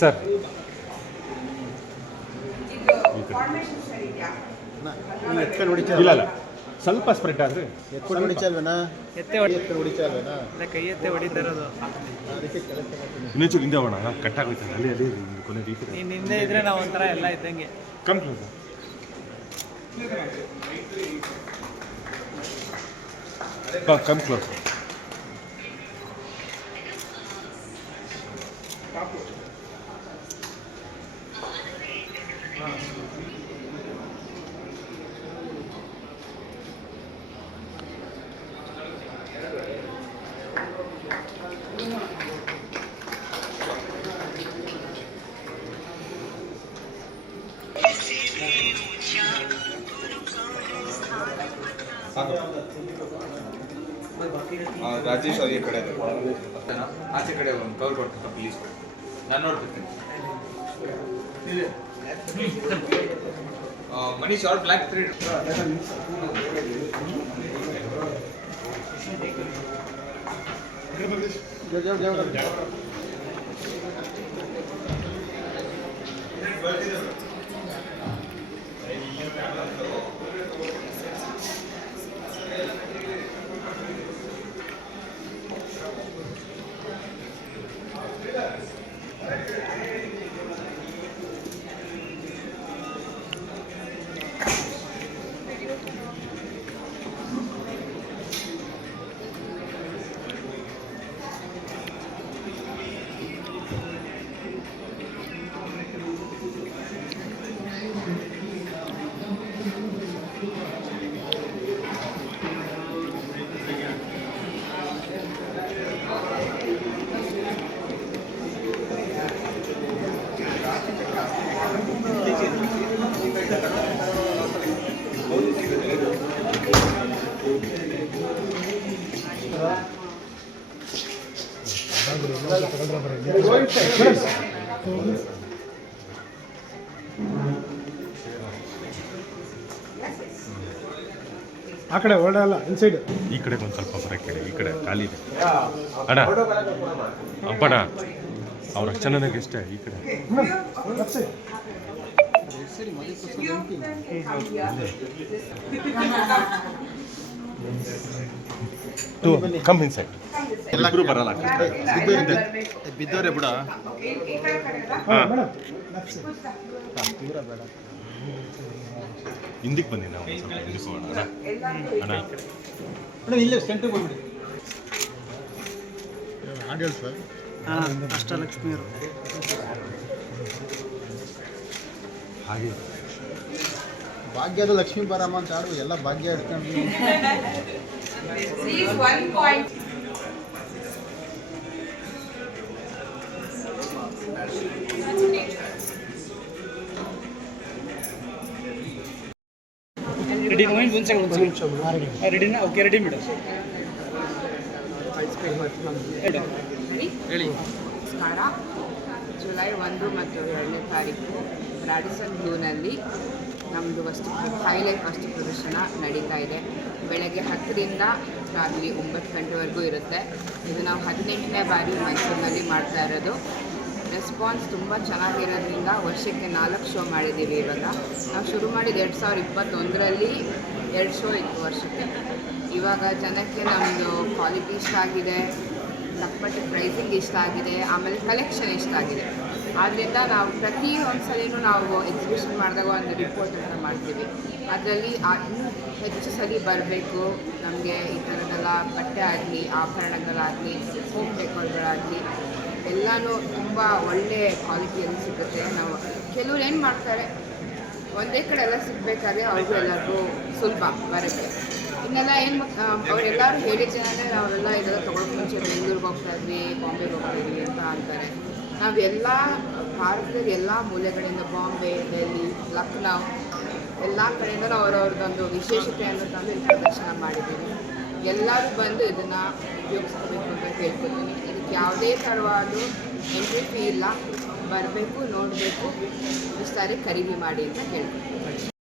Sir ಇಲ್ಲ ಇಲ್ಲ ಸ್ವಲ್ಪ ಸ್ಪ್ರೆಡ್ ಆದರೆ ಇನ್ನೊಂಚೂರು ಹಿಂದೆ ಹೋಗೋಣ ಕಟ್ಟಾಗೋಯ್ತು ಅಲ್ಲಿ ಅಲ್ಲಿ ಕೊನೆ ಹಿಂದೆ ಇದ್ರೆ ನಾವು ಒಂಥರ ಎಲ್ಲ ಇದ್ದಂಗೆ come close come close Rajesh ಅವ್ರ ಕಡೆ ಆಚೆ ಕಡೆ ಒಂದು ಕವರ್ ಕೊಡ್ತೀನಿ ಪ್ಲೀಸ್ ನಾನು ನೋಡ್ತಿರ್ತೀನಿ ಮನೀಶ್ ಅವ್ರ ಬ್ಲ್ಯಾಕ್ 3 ಆ ಕಡೆ ಹೊರಡಲ್ಲ ಇನ್ಸೈಡ್ ಈ ಕಡೆ ಒಂದು ಸ್ವಲ್ಪ ಬರೋಕ್ಕೆ ಈ ಕಡೆ ಖಾಲಿ ಇದೆ ಅಣ್ಣ ಅಪ್ಪಣ್ಣ ಅವ್ರ ಅಚ್ಚನಾಗ ಇಷ್ಟೇ ಈ ಕಡೆ ಕಮ್ ಇನ್ಸೈಡ್ ಎಲ್ಲರೂ ಬರಲ್ಲ ಬಿದ್ದೋರೆ ಬಿಡ ಹಿಂದಕ್ಕೆ ಬನ್ನಿ ನಾವು ಸ್ವಲ್ಪ ಹಿಂದಕ್ಕೆ ಹೋಗೋಣ ಅಣ್ಣ ಇಲ್ಲೇ ಸೆಂಟ್ರಿಗೆ ಬಂದ್ಬಿಡಿ ಸರ್ ಅಷ್ಟಲಕ್ಷ್ಮಿಯವರು ಹಾಗೆ ಭಾಗ್ಯದ ಲಕ್ಷ್ಮೀ ಬಾರಮ್ಮ ಅಂತ ಆಡು ಎಲ್ಲ ಭಾಗ್ಯ ಇಟ್ಕೊಂಡು ರೆಡಿ ಒಂದು ಸೆಕೆಂಡ್ ರೆಡಿನಾ ಓಕೆ ರೆಡಿ ಮೇಡಮ್ ಹೇಳಿ ನಮಸ್ಕಾರ. ಜುಲೈ 1 ಮತ್ತು 2ನೇ ತಾರೀಕು ರಾಡಿಸನ್ ಬ್ಲೂನಲ್ಲಿ ನಮ್ಮದು ಹೈಲೈಟ್ ವಸ್ತು ಪ್ರದರ್ಶನ ನಡೀತಾ ಇದೆ. ಬೆಳಗ್ಗೆ 10ರಿಂದ ರಾತ್ರಿ 9 ಗಂಟೆವರೆಗೂ ಇರುತ್ತೆ. ಇದು ನಾವು 18ನೇ ಬಾರಿ ಮೈಸೂರಿನಲ್ಲಿ ಮಾಡ್ತಾ ಇರೋದು. ರೆಸ್ಪಾನ್ಸ್ ತುಂಬ ಚೆನ್ನಾಗಿರೋದ್ರಿಂದ ವರ್ಷಕ್ಕೆ 4 ಶೋ ಮಾಡಿದ್ದೀವಿ. ಇವಾಗ ನಾವು ಶುರು ಮಾಡಿದ 2021ರಲ್ಲಿ 2 ಶೋ ಇತ್ತು ವರ್ಷಕ್ಕೆ. ಇವಾಗ ಜನಕ್ಕೆ ನಮ್ಮದು ಕ್ವಾಲಿಟಿ ಇಷ್ಟ ಆಗಿದೆ, ತಕ್ಕಮಟ್ಟಿಗೆ ಪ್ರೈಸಿಂಗ್ ಇಷ್ಟ ಆಗಿದೆ, ಆಮೇಲೆ ಕಲೆಕ್ಷನ್ ಇಷ್ಟ ಆಗಿದೆ. ಆದ್ದರಿಂದ ನಾವು ಪ್ರತಿ ಒಂದ್ಸಲಿನೂ ನಾವು ಎಕ್ಸಿಬಿಷನ್ ಮಾಡಿದಾಗ ಒಂದು ರಿಪೋರ್ಟ್ ಅಂತ ಮಾಡ್ತೀವಿ. ಅದರಲ್ಲಿ ಇನ್ನೂ ಹೆಚ್ಚು ಸಲ ಬರಬೇಕು, ನಮಗೆ ಈ ಥರದ್ದೆಲ್ಲ ಬಟ್ಟೆ ಆಗಲಿ, ಆಭರಣಗಳಾಗಲಿ, ಹೋಮ್ ಡೆಕೋರ್ಗಳಾಗಲಿ ಎಲ್ಲನೂ ತುಂಬ ಒಳ್ಳೆ ಕ್ವಾಲಿಟಿಯಲ್ಲಿ ಸಿಗುತ್ತೆ. ನಾವು ಕೆಲವ್ರು ಏನು ಮಾಡ್ತಾರೆ, ಒಂದೇ ಕಡೆ ಎಲ್ಲ ಸಿಗಬೇಕಾದ್ರೆ ಅವ್ರಿಗೂ ಎಲ್ಲರಿಗೂ ಸುಲಭ ಬರುತ್ತೆ. ಇನ್ನೆಲ್ಲ ಏನು ಅವರೆಲ್ಲರೂ ಹೇಳಿದ್ದೇನೆ ನಾವೆಲ್ಲ ಇದೆಲ್ಲ ತೊಗೊಳಕ್ಕೆ ಮುಂಚೆ ಬೆಂಗಳೂರಿಗೆ ಹೋಗ್ತಾ ಇದ್ವಿ, ಬಾಂಬೆಗೆ ಹೋಗ್ತಾ ಇದ್ವಿ ಅಂತ ಅಂತಾರೆ. ನಾವೆಲ್ಲ ಭಾರತದ ಎಲ್ಲ ಮೂಲೆಗಳಿಂದ ಬಾಂಬೆ, ಡೆಲ್ಲಿ, ಲಕ್ನೋ ಎಲ್ಲ ಕಡೆಯಿಂದ ಅವರವ್ರದ್ದೊಂದು ವಿಶೇಷತೆಯನ್ನು ತಂದು ಇಲ್ಲಿ ಪ್ರದರ್ಶನ ಮಾಡಿದ್ದೀವಿ. ಎಲ್ಲರೂ ಬಂದು ಇದನ್ನು ಉಪಯೋಗಿಸ್ಕೋಬೇಕು ಅಂತ ಕೇಳ್ಕೊತೀನಿ. ಇದಕ್ಕೆ ಯಾವುದೇ ಥರವಾದ ಎಂಟ್ರಿ ಫೀ ಇಲ್ಲ, ಬರಬೇಕು, ನೋಡಬೇಕು, ಇಷ್ಟು ಸಾರಿ ಖರೀದಿ ಮಾಡಿ ಅಂತ ಕೇಳ್ಕೊತೀನಿ.